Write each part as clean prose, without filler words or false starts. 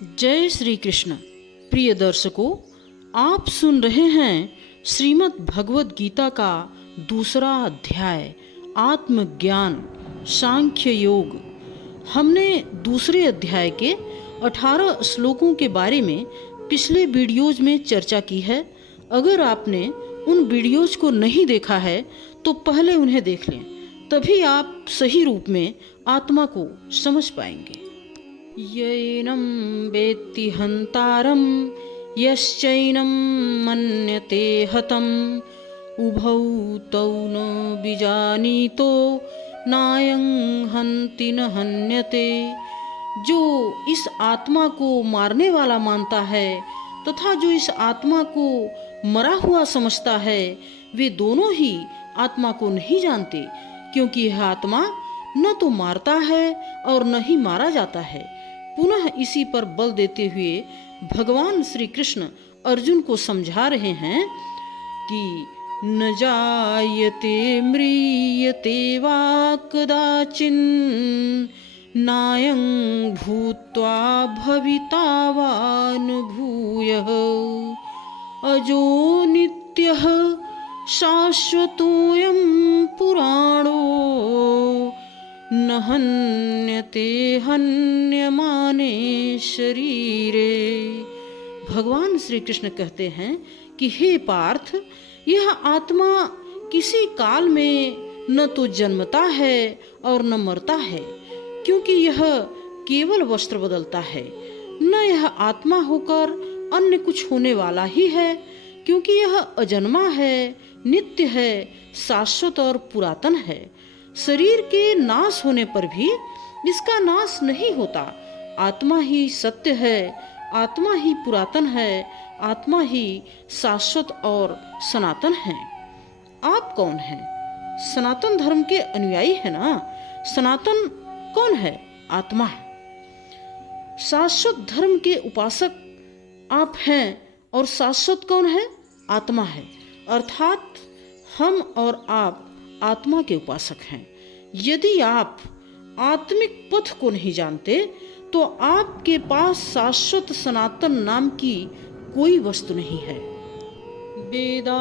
जय श्री कृष्ण। प्रिय दर्शकों, आप सुन रहे हैं श्रीमद् भगवद गीता का दूसरा अध्याय आत्मज्ञान सांख्य योग। हमने दूसरे अध्याय के 18 श्लोकों के बारे में पिछले वीडियोज में चर्चा की है। अगर आपने उन वीडियोज को नहीं देखा है तो पहले उन्हें देख लें, तभी आप सही रूप में आत्मा को समझ पाएंगे। यैनं वेत्ति हन्तारं यश्चैनं मन्यते हतम् उभौ तौ न बीजानीतो नायं हन्ति न हन्यते। जो इस आत्मा को मारने वाला मानता है तथा जो इस आत्मा को मरा हुआ समझता है, वे दोनों ही आत्मा को नहीं जानते, क्योंकि यह आत्मा न तो मारता है और न ही मारा जाता है। पुनः इसी पर बल देते हुए भगवान श्री कृष्ण अर्जुन को समझा रहे हैं कि न जायते म्रियते वा कदाचिन् नायं भूत्वा भविता वा न भूयः अजो नित्यः शाश्वतोऽयं पुराणो न हन्यते हन्यमाने शरीरे। भगवान श्री कृष्ण कहते हैं कि हे पार्थ, यह आत्मा किसी काल में न तो जन्मता है और न मरता है, क्योंकि यह केवल वस्त्र बदलता है। न यह आत्मा होकर अन्य कुछ होने वाला ही है, क्योंकि यह अजन्मा है, नित्य है, शाश्वत और पुरातन है। शरीर के नाश होने पर भी इसका नाश नहीं होता। आत्मा ही सत्य है, आत्मा ही पुरातन है, आत्मा ही शाश्वत और सनातन है। आप कौन हैं? सनातन धर्म के अनुयायी है ना। सनातन कौन है? आत्मा। शाश्वत धर्म के उपासक आप हैं और शाश्वत कौन है? आत्मा है। अर्थात हम और आप आत्मा के उपासक हैं। यदि आप आत्मिक पथ को नहीं जानते तो आपके पास शाश्वत सनातन नाम की कोई वस्तु नहीं है। वेदा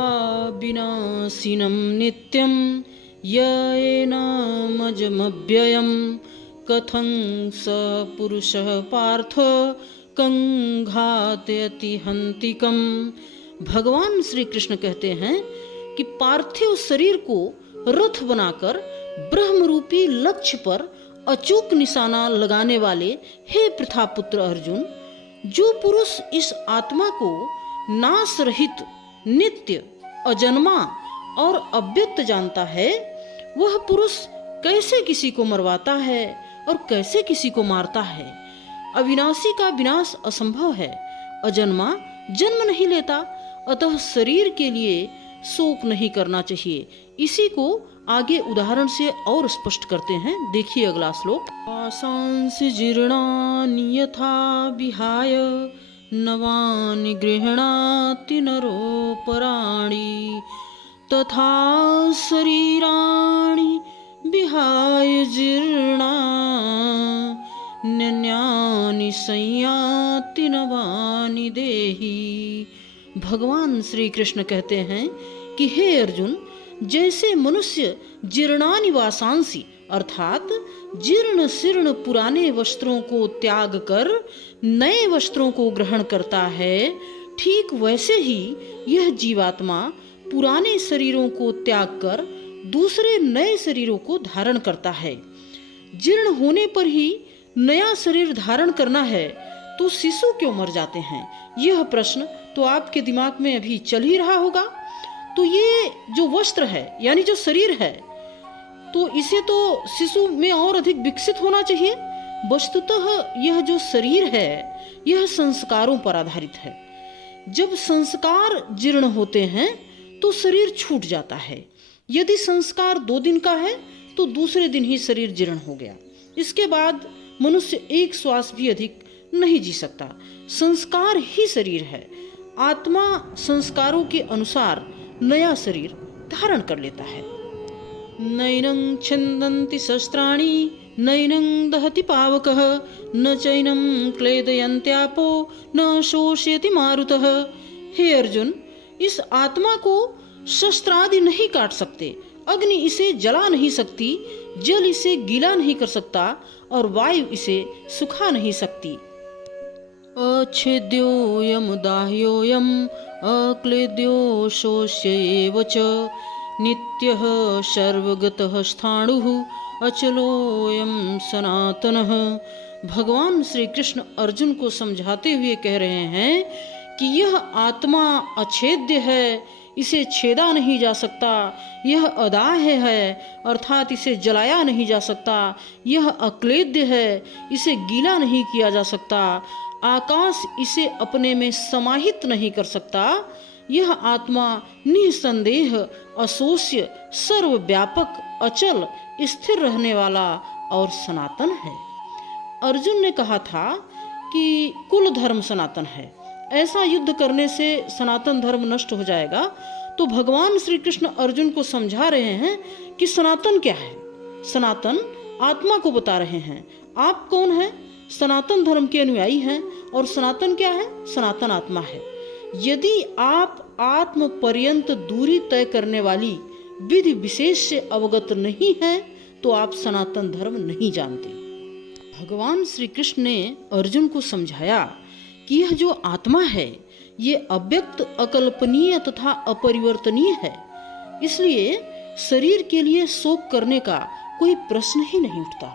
विनाशिनं नित्यं येनामजमव्ययं कथं स पुरुषः पार्थ कं घातयति हन्तिकम्। भगवान श्री कृष्ण कहते हैं कि पार्थिव शरीर को रथ बनाकर ब्रह्म रूपी लक्ष्य पर अचूक निशाना लगाने वाले हे प्रथापुत्र अर्जुन, जो पुरुष इस आत्मा को नाश रहित, नित्य, अजन्मा और अव्यक्त जानता है, वह पुरुष कैसे किसी को मरवाता है और कैसे किसी को मारता है। अविनाशी का विनाश असंभव है। अजन्मा जन्म नहीं लेता, अतः शरीर के लिए शोक नहीं करना चाहिए। इसी को आगे उदाहरण से और स्पष्ट करते हैं। देखिए अगला श्लोक। वासांसि जीर्णानि यथा विहाय नवानि गृह्णाति नरोपराणि तथा शरीराणि विहाय जीर्णान्यानि संयाति नवानि देहि। भगवान श्री कृष्ण कहते हैं कि हे अर्जुन, जैसे मनुष्य जीर्णानि वासांसि अर्थात जीर्ण शीर्ण पुराने वस्त्रों को त्याग कर नए वस्त्रों को ग्रहण करता है, ठीक वैसे ही यह जीवात्मा पुराने शरीरों को त्याग कर दूसरे नए शरीरों को धारण करता है। जीर्ण होने पर ही नया शरीर धारण करना है तो शिशु क्यों मर जाते हैं? यह प्रश्न तो आपके दिमाग में अभी चल ही रहा होगा। तो ये जो वस्त्र है यानी जो शरीर है, तो इसे तो शिशु में और अधिक विकसित होना चाहिए। वस्तुतः यह जो शरीर है यह संस्कारों पर आधारित है। जब संस्कार जीर्ण होते हैं तो शरीर छूट जाता है। यदि संस्कार 2 दिन का है तो दूसरे दिन ही शरीर जीर्ण हो गया। इसके बाद मनुष्य एक श्वास भी अधिक नहीं जी सकता। संस्कार ही शरीर है। आत्मा संस्कारों के अनुसार नया शरीर धारण कर लेता है। नैनं छिन्दन्ति शस्त्राणि नैनं दहति पावकः न चैनं क्लेदयन्त्यापो न शोषयति मारुतः। हे अर्जुन, इस आत्मा को शस्त्र आदि नहीं काट सकते, अग्नि इसे जला नहीं सकती, जल इसे गीला नहीं कर सकता और वायु इसे सुखा नहीं सकती। अच्छेद्योऽयं दाह्योऽयं अक्लेद्यो शोष्यैव च नित्यः सर्वगतः स्थाणुः अचलोऽयं सनातनः। भगवान श्री कृष्ण अर्जुन को समझाते हुए कह रहे हैं कि यह आत्मा अछेद्य है, इसे छेदा नहीं जा सकता। यह अदाह्य है अर्थात इसे जलाया नहीं जा सकता। यह अक्लेद्य है, इसे गीला नहीं किया जा सकता। आकाश इसे अपने में समाहित नहीं कर सकता। यह आत्मा निसंदेह अशोष्य सर्वव्यापक अचल स्थिर रहने वाला और सनातन है। अर्जुन ने कहा था कि कुल धर्म सनातन है, ऐसा युद्ध करने से सनातन धर्म नष्ट हो जाएगा। तो भगवान श्री कृष्ण अर्जुन को समझा रहे हैं कि सनातन क्या है। सनातन आत्मा को बता रहे हैं। आप कौन हैं? सनातन धर्म के अनुयायी हैं। और सनातन क्या है? सनातन आत्मा है। यदि आप आत्म पर्यंत दूरी तय करने वाली विधि विशेष से अवगत नहीं हैं तो आप सनातन धर्म नहीं जानते। भगवान श्री कृष्ण ने अर्जुन को समझाया कि यह जो आत्मा है ये अव्यक्त, अकल्पनीय तथा अपरिवर्तनीय है, इसलिए शरीर के लिए शोक करने का कोई प्रश्न ही नहीं उठता।